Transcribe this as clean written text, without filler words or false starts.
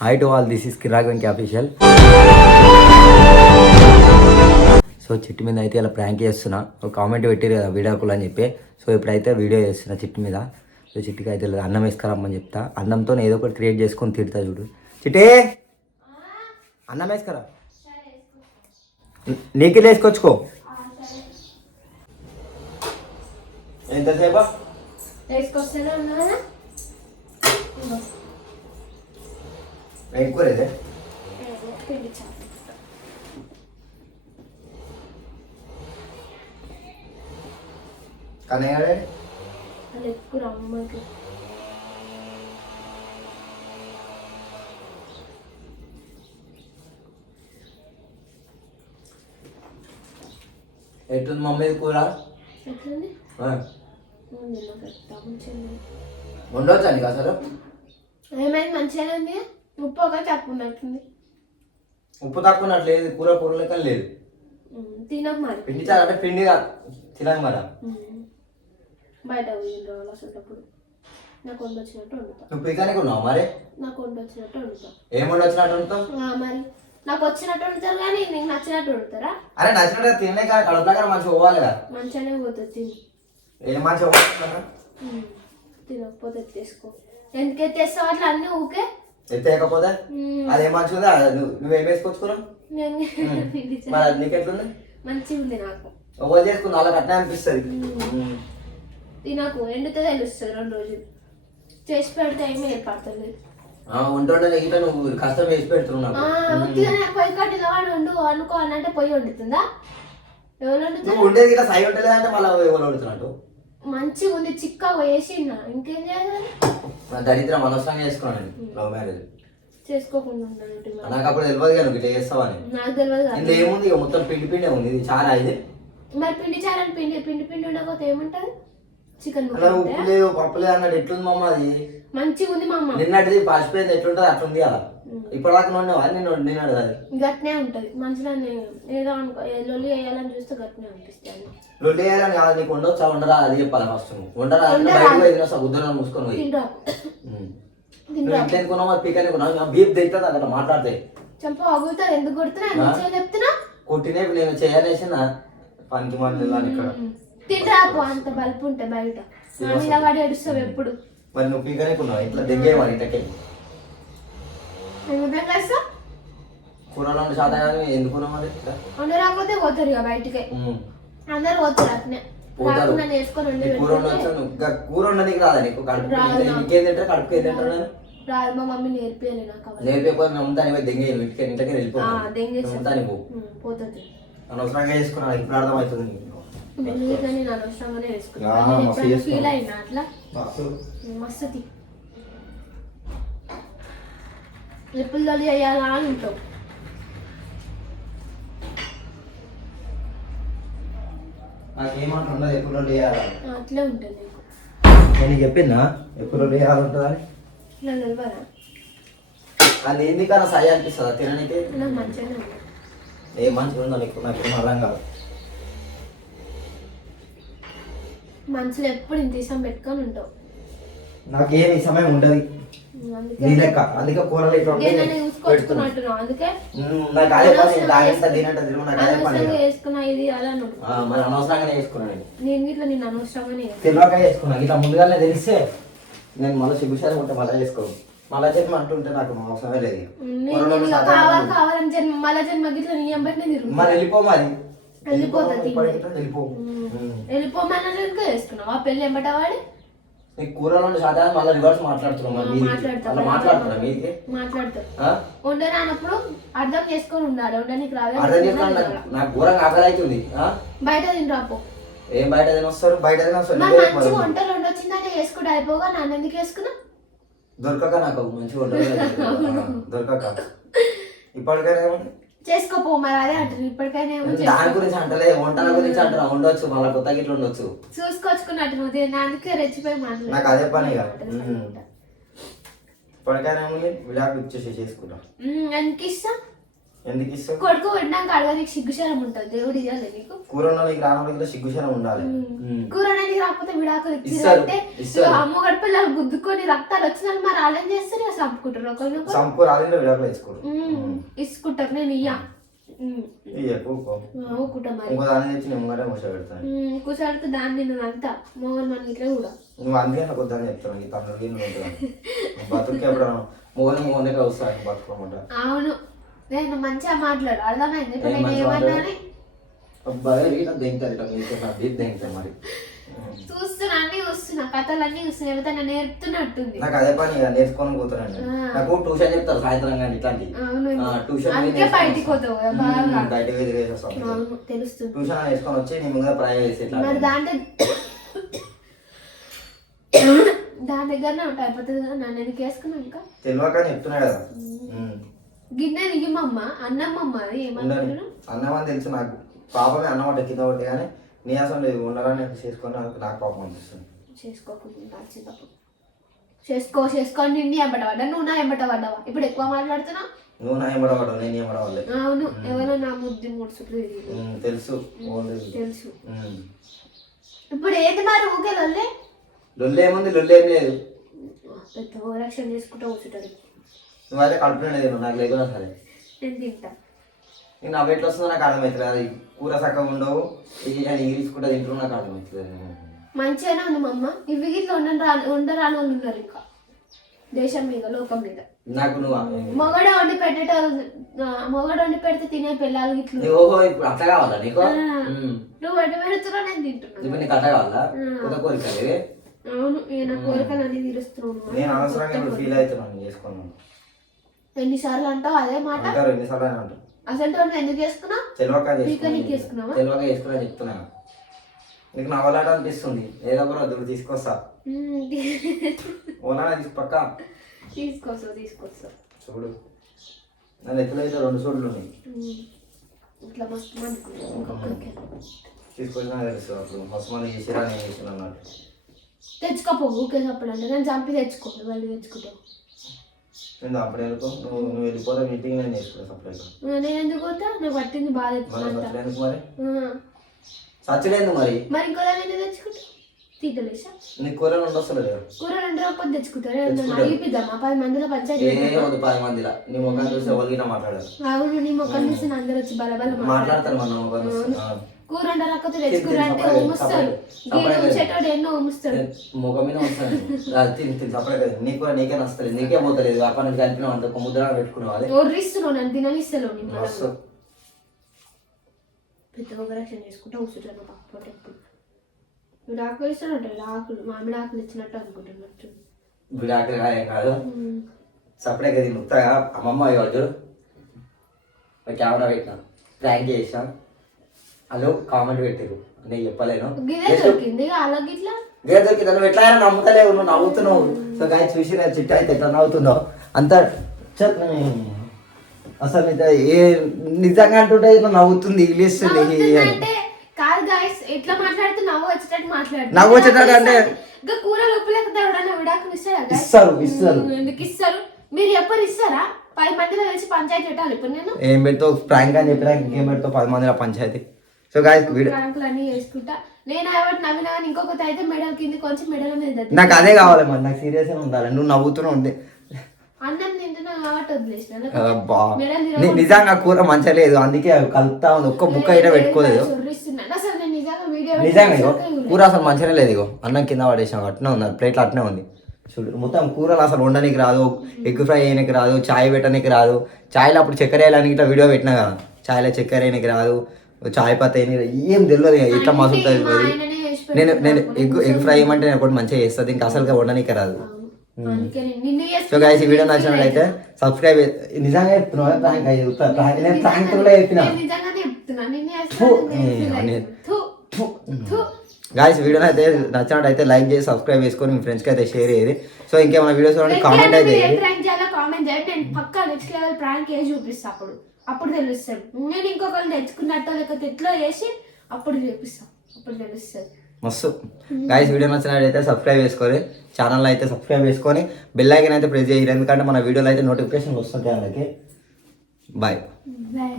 Hi to all, this is Kiraak Venky official. So చిట్టు మీద అయితే ఇలా ప్రాంక్ చేస్తున్నా. ఒక కామెంట్ పెట్టారు కదా వీడియోకులు అని చెప్పి. సో ఇప్పుడైతే వీడియో చేస్తున్నా చిట్టు మీద. సో చిట్టుకి అయితే అన్నం వేసుకురమ్మని చెప్తా. అన్నంతో ఏదో ఒకటి క్రియేట్ చేసుకొని తిడతా చూడు. చిట్టే అన్నం వేసుకురా, నీకు వేసుకొచ్చుకో. ఎంతసేపా వేసుకొస్తూనే ఉన్నా. ఎక్కువ లేదే కానీ ఎక్కువ అమ్మకి ఎట్లుంది మమ్మీ కూర? ఎట్లుంది? ఉండొచ్చా నీకు అసలు? ఏమైంది? మంచిగానే ఉంది. ఉప్పు ఒక తక్కువ ఉన్నట్టుంది. ఉప్పు తక్కువ ఉన్నట్లేదు, కూర కూర లెక్క లేదు. తినకు మరి. పిండి చాలా అంటే పిండి తినకు మరి. బయట పోయిన రావాలి అసలు. నాకు వంట వచ్చినట్టు వండుతా. నువ్వు పికానికి ఉన్నావు మరి? నాకు వంట వచ్చినట్టు వండుతా. ఏం వంట వచ్చినట్టు వండుతావు? మరి నాకు వచ్చినట్టు వండుతారు కానీ నీకు నచ్చినట్టు వండుతారా? అరే నచ్చినట్టు తినే కదా, కడుపులాగా మంచిగా పోవాలి కదా. మంచిగానే పోతుంది. తిని ఏం మంచిగా పోతుందా? తినకపోతే ఎత్తేసుకో. ఎందుకు ఎత్తేస్తావు అట్లా అన్నీ ఊకే? ఎత్తేయకపోతే అదే మంచిగా నువ్వేం వేసుకొచ్చుకున్నావు? మరి నీకు ఎట్లుంది? మంచిగా ఉంది. నాకు ఎవరు చేసుకున్నా వాళ్ళకి అట్లా అనిపిస్తుంది. తినకు, ఎండితే తెలుస్తుంది. 2 రోజులు చేసి పెడితే ఏమీ ఏర్పడుతుంది. ఉంటుండే ఇట్లా నువ్వు కష్టం వేసి పెడుతున్నావు. పొయ్యి కట్టిన వాడు వండు అనుకోవాలంటే పొయ్యి వండుతుందా? ఎవరు వండుతుంది? ఉండేది ఇట్లా సై ఉంటుంది అంటే మళ్ళీ ఎవరు వండుతున్నట్టు. మంచిగా ఉంది, చిక్కగా వేసి ఇంకేం చేయాలి? దరిద్రం అనవసరంగా చేసుకున్నాను లవ్ మ్యారేజ్. చేసుకోకుండా ఉండాలి. నాకు అప్పుడు తెలియదు కానీ ఇట్లా చేస్తావని. నాకు తెలియదు. ఇందులో ఏముంది? ఇక మొత్తం పిండి పిండి ఉంది. ఇది చాలా ఇది. మరి పిండి చాలని పిండి పిండి పిండి ఉండకపోతే ఏమంటారు? చికెన్ ఉప్పు లేదు పప్పు లేదు అన్నట్టు ఎట్లుంది మమ్మ? అది మంచిగా ఉంది మా అమ్మ. నిన్నటిది పాసిపోయింది ఎట్లుంటుంది అట్లుంది కదా. ఇప్పటిదాకా ఉండేవా? నిన్న గట్నే ఉంటది. మంచిగా ఏదో అనుకో లొల్లి వేయాలని చూస్తే గట్నే అనిపిస్తుంది. లొల్లి వేయాలని కాదు, నీకు ఉండొచ్చా ఉండరా అది చెప్పాలి ఫస్ట్. ఉండరా బయటకు గుద్దరా మూసుకొని పోయి ఇంట్లో ఎందుకున్నావు? మరి పిక్ అనుకున్నావు బీప్ తింటుంది అక్కడ మాట్లాడితే చంప అగులుతుంది. ఎందుకు కొడుతున్నా చెప్తున్నా? కొట్టినే నేను చేయాలేసిన పనికి మన ఇక్కడ తింటాపు. అంత బల్పు ఉంటే బయట నా మీద వాడి ఏడుస్తావు ఎప్పుడు. మరి నువ్వు పీకనే కొన్నావు ఇట్లా దగ్గర మరి ఇంటకే కూరలో శాతం కానీ ఎందుకున్నావు మరి ఇట్లా? రాకపోతే పోతారు ఇక బయటకే. అందరు పోతారు అట్నే వేసుకొని కూర ఉండడానికి రాదా నీకు? కడుపు నీకేం తింటారు? కడుపు ఏం తింటారు? రాదు. మా మమ్మీ నేర్పియాలి నాకు. నేర్పిపోయి నమ్ముతాను దెంగే ఇంటికి వెళ్ళిపోతాను పోతుంది. అనవసరంగా వేసుకున్నా ఇప్పుడు అర్థమవుతుంది. నేను అనవసరంగానే వేసుకున్నా. ఫీల్ అయినా అట్లా మస్తు ఎప్పుడు తల్లి అయ్యాలా అని ఉంటావు. నాకేమంట ఉండదు ఎప్పుడు వేయాలి అట్లే ఉంటుంది. నేను చెప్పిందా ఎప్పుడు వేయాలంటుందని? నాకు తెలియదా? అది ఎందుకన్నా సాయి అనిపిస్తుందా తినడానికి? నాకు మంచిగానే ఉంది. ఏ మంచిగా ఉందో నీకు? నాకు అర్థం కాదు. మనసులో ఎప్పుడు ఇంత ఇష్టం పెట్టుకొని ఉంటావు. నాకేం ఈ సమయం ఉండదు నీ లెక్క. అందుకే కూరలు అందుకే వేసుకున్నా ఇది అలా మరి అనవసరంగానే వేసుకున్నాను. నేను ఇట్లా నేను అనవసరంగానే తెలియక వేసుకున్నాను. ఇట్లా ముందుగానే తెలిస్తే నేను మళ్ళీ సిగ్గుసారి ఉంటే మళ్ళీ వేసుకోను. మళ్ళా జన్మ అంటుంటే నాకు అవసరమే లేదు. కావాలని జన్మ మళ్ళా జన్మ గిట్లా నీ ఎంబటినే మరి వెళ్ళిపో. మరి వెళ్ళిపోతుంది. వెళ్ళిపో. వెళ్ళిపోమని వేసుకున్నావు. ఆ పెళ్ళి ఎంబట వాడి నీకు కూరలో శాతం మళ్ళీ రివర్స్ మాట్లాడుతున్నావు. మాట్లాడుతున్నా మీది మాట్లాడతారు. ఉండరానప్పుడు అర్థం చేసుకొని ఉండాలి. ఉండడానికి రాదు. అర్థం చేసుకున్నా. నాకు ఘోరంగా ఆకలి అవుతుంది. బయట తినరాపో. ఏం బయట తినొస్తారు? బయట తినొస్తారు. మంచి వంటలు వండొచ్చిందని వేసుకుంటే అయిపోగా నన్ను ఎందుకు వేసుకున్నా? దొరకక నాకు మంచి వంటలు దొరకక ఇప్పటికైనా ఏమంటే చేసుకోపో. మరి అదే అంటారు ఇప్పటికైనా. దాని గురించి అంటలే, వంటల గురించి అంటారా? ఉండొచ్చు మళ్ళీ కొత్తగా ఇట్లా ఉండొచ్చు. చూసుకొచ్చుకున్నట్టు నువ్వు అందుకే రెచ్చిపోయి మాట్లాడు. నాకు అదే పని ఇప్పటికైనా విడాకులు ఇచ్చేసి చేసుకుంటా. ఎందుకు ఇష్టం? ఎందుకు ఇస్తావు? కొడుకు పెట్టినాక అడగ నీకు సిగ్గుశరం ఉంటుంది, దేవుడు ఇవ్వాలి నీకు. కూర నీకు రానప్పుడు సిగ్గుశనం ఉండాలి. కూర అనేది రాకపోతే విడాకులు ఇస్తారు, ఇచ్చారంటే అమ్మగడి పిల్లలు గుద్దుకొని రక్తాలు వచ్చిన మరి వాళ్ళేం చేస్తారు, అసలు చంపుకుంటారు ఒకరినొకరు. చంపుకోరు, అదే విడాకులు ఇచ్చుకోరు. ఇసుకుంటారు. నేను ఇయ్యా కూర్చోడితే దాన్ని నేను అంతా మోహన్ మన ఇట్లా కూడా నువ్వు అందుకే నాకు వద్దని చెప్తాను. ఈ తను బతుకు ఎప్పుడు మోహన్ మోహన్ దగ్గర వస్తాను బతుకోమంట. అవును, నేను మంచిగా మాట్లాడు, అర్థమైంది. ఇప్పుడు నేను ఏమన్నాని మరి చూస్తున్నా, అన్ని చూస్తున్నా, కథలు అన్ని చూస్తున్నా, ఏమైనా నేర్పుతున్నట్టుంది. నాకు అదే పని నేర్చుకొని పోతానండి. నాకు ట్యూషన్ చెప్తారు సాయంత్రం కానీ ఇట్లాంటి అందుకే బయటికి పోతావు బాగా, బయటకు తెలుస్తుంది. ట్యూషన్ నేర్చుకొని వచ్చి నీ ముందు ప్రయాణ చేసి మరి దాని దగ్గరనే ఉంటా అయిపోతుంది కదా. నన్ను ఎందుకు వేసుకున్నా ఇంకా తెలియక చెప్తున్నా కదా. గిన్నె దిగిమమ్మ అన్నమ్మమ్మ అది ఏమన్నా అన్నం అని తెలుసు నాకు. పాపమే అన్నం అంటే కింద పడితే కానీ నీ అసలు ఉండాలని చేసుకొని నాకు పాపం అనిపిస్తుంది. చేసుకోకుండా చేసుకోని నిన్ను ఎంబటపడ్డా, నువ్వు నా ఎంబటపడ్డావా? ఇప్పుడు ఎక్కువ మాట్లాడుతున్నా. నువ్వు నా ఎంబడవాడు, నేను ఎంబడవాళ్ళే. అవును, ఎవరో నా ముద్దు ముడుచుట్లు తెలుసు తెలుసు. ఇప్పుడు ఏది మరి ఊకే లొల్లే? లొల్లు ఏముంది? లొల్లు ఏం లేదు. పెద్ద ఓవరాక్షన్ చేసుకుంటూ కూర్చుంటాడు. నువ్వైతే కడుపునే లేదు, నాకు లేకున్నా సరే నేను తింటా. నేను నవ్వు ఎట్లా వస్తుందో నాకు అర్థమవుతుంది. అది కూర చక్కగా ఉండవు, ఇది నేను ఇంగ్లీష్కుంటే తింటున్నా నాకు అర్థమవుతుంది. మంచిగానే ఉంది మా అమ్మ. ఇవి గిట్ల ఉండరాని వాళ్ళు ఉన్నారు ఇంకా దేశం మీద, లోకం మీద. నాకు నువ్వు మొగడ వండి మొగడ వండి పెడితే తినే పిల్లలు గిట్లు. ఓహో, ఇప్పుడు అట్లా కావాలా నీకు? నువ్వు వండి పెడుతున్నా, నేను తింటున్నా. ఇప్పుడు నీకు అట్లా కావాలా? కొత్త కోరిక లేదు. అవును, నా కోరికలు అన్ని తీరుస్తున్నాను. నేను అనవసరంగా ఇప్పుడు ఫీల్ అవుతున్నాను చేసుకున్నాను. ఎన్నిసార్లు అంటావు అదే మాట? ఎన్నిసార్లు అని అంటావు. అసలు నువ్వు ఎందుకు చేసుకున్నావు? తెలియక చేసుకున్నావా? చేసుకున్నా చెప్తున్నా. నీకు నవ్వలాట అనిపిస్తుంది, ఏదో ఒక రోజు తీసుకొస్తా. ఓనా పక్క తీసుకొస్తా చూడు. నన్ను ఎత్తులో అయితే 2 సూట్లు ఉన్నాయి. ఇట్లా మస్తు మంది తీసుకొచ్చినా తెలుసు. అప్పుడు మస్తు మంది చేసిరా, నేను చేసిన అన్నట్టు. తెచ్చుకోపో ఊకే చెప్పడం అంటే నేను చంపి తెచ్చుకో, వాళ్ళు తెచ్చుకుంటావు. నేను అప్పుడు వెళ్ళిపో, నువ్వు వెళ్ళిపోతే మీటింగ్ నేను చేసుకుంటా సపరేట్. నేను ఎందుకు పోతా? నాకు పట్టింది బాగా సచ్చలేదు మరి. సచ్చలేదు మరి ఇంకో దాని ఎందుకు తెచ్చుకుంటా? తీతలేసా నీకు కూరలు ఉండొస్తలేదు. కూరలు 2 రూపాయలు తెచ్చుకుంటారు. అయిపోద్దామా 10 మందిలో పంచాయతీ? 10 మందిలో నీ ముఖం చూస్తే వాళ్ళకి మాట్లాడారు. అవును, నీ ముఖం చూసి అందరు వచ్చి బలబల మాట్లాడతారు. మన ముఖం కూర రకతో తెచ్చుకురా అంటే ఉమ్ముస్తారు. చెట్టోడు ఎన్నో ఉమ్ముస్తాడు. ముఖం మీద వస్తాను సపరేట్ కదా. నీకే నచ్చలేదు, నీకే పోతలేదు. అప్పటి నుంచి కలిపిన అంత ఒక ముద్ర పెట్టుకున్నావు. ఒర్రిస్తున్నావు, నన్ను తిననిస్తావు. పెద్ద ఉపరక్షణ చేసుకుంటా కూర్చుంటాను పక్కన. ఎప్పుడు విడాకులు ఇస్తాడు, ఆకులు మామిడి ఆకులు ఇచ్చినట్టు అనుకుంటున్నట్టు. విడాకులు కాదు సపరేట్ కదా. ముక్తగా అమ్మమ్మ ఇవ్వద్దు. కెమెరా పెట్టినా, ప్రాంక్ చేసినా, హలో కామెంట్ పెట్టారు. నేను చెప్పలేను. దొరికింది అలాగిట్లా గే దొరికింది. నువ్వు ఎట్లా నమ్ముతలేవు, నువ్వు నవ్వుతున్నావు. సో గాయ చూసి నా చిట్టు అయితే ఎట్లా నవ్వుతుందో అంత అసలు ఏ నిజంగా అంటుంటే ఇట్లా నవ్వుతుంది, ఇగిలిస్తుంది. కాదు గాయస్, ఎట్లా మాట్లాడితే నవ్వు వచ్చేటట్టు మాట్లాడు. నవ్వు వచ్చేటట్టు అంటే కూరలు ఉప్పు లేకపోతే ఎవడన్నా విడాకులు ఇస్తారు. ఎందుకు ఇస్తారు? మీరు ఎప్పుడు ఇస్తారా? 10 మందిలో కలిసి పంచాయతీ పెట్టాలి. ఇప్పుడు నేను ఏం పెడతావు? ప్రాంక్ అని చెప్పినా ఇంకేం పెడతావు? 10 మందిలో పంచాయతీ. సో గాయస్ ప్రాంకులు అన్ని చేసుకుంటా. నేను ఎవరు నవ్వినా కానీ ఇంకొకటి అయితే మెడల్ కింద కొంచెం మెడల్ మీద నాకు అదే కావాలి. మరి నాకు సీరియస్ గా ఉండాలి. నువ్వు నవ్వుతూనే ఉండే అన్నం తింటున్నా కాబట్టి వదిలేసిన. నిజంగా కూర మంచిగా లేదు, అందుకే కలుపుతా ఉంది. ఒక్క బుక్క అయితే పెట్టుకోలేదు. నిజంగా కూర అసలు మంచిగా లేదు. ఇగో అన్నం కింద పడేసాం, అట్నే ఉంది. ప్లేట్లు అట్నే ఉంది. చూడు మొత్తం కూరలు అసలు వండడానికి రాదు, ఎగ్ ఫ్రై వేయడానికి రాదు, చాయ్ పెట్టడానికి రాదు. చాయ్లో అప్పుడు చక్కెర వేయడానికి ఇట్లా వీడియో పెట్టినా కదా, చాయ్లో చక్కెర వేయడానికి రాదు, చాయ్ పత్తి ఏం తెలియదు. ఇట్లా మసులుతుంది. నేను ఎగ్ ఫ్రై ఏమంటే నేను ఒకటి మంచిగా చేస్తుంది, ఇంకా అసలుగా వండడానికి రాదు. సో గైస్ ఈ వీడియో నచ్చినట్లయితే సబ్స్క్రైబ్. నిజంగా చెప్తున్నా, ప్రాంక్ నేను ప్రాంక్ కూడా చెప్పిన. గాయస్ వీడియో అయితే నచ్చినట్టయితే లైక్ చేసి సబ్స్క్రైబ్ చేసుకొని మీ ఫ్రెండ్స్కి అయితే షేర్ చేయండి. సో ఇంకేమైనా వీడియోస్ కామెంట్ అయితే పక్కా నెక్స్ట్ లెవెల్ ప్రాంక్ చేసి చూపిస్తా. అప్పుడు తెలుస్తుంది. నేను ఇంకొకరు తెచ్చుకున్నట్టు లేకపోతే ఎట్లా చేసి అప్పుడు చూపిస్తాను, అప్పుడు తెలుస్తుంది. మస్తు గాయస్ వీడియో నచ్చినట్టయితే సబ్స్క్రైబ్ చేసుకొని ఛానల్ అయితే సబ్స్క్రైబ్ చేసుకొని బెల్ ఐకాన్ అయితే ప్రెస్ చేయాలి. ఎందుకంటే మన వీడియోలో అయితే నోటిఫికేషన్ వస్తుంటాయి వాళ్ళకి. బాయ్. బాయ్.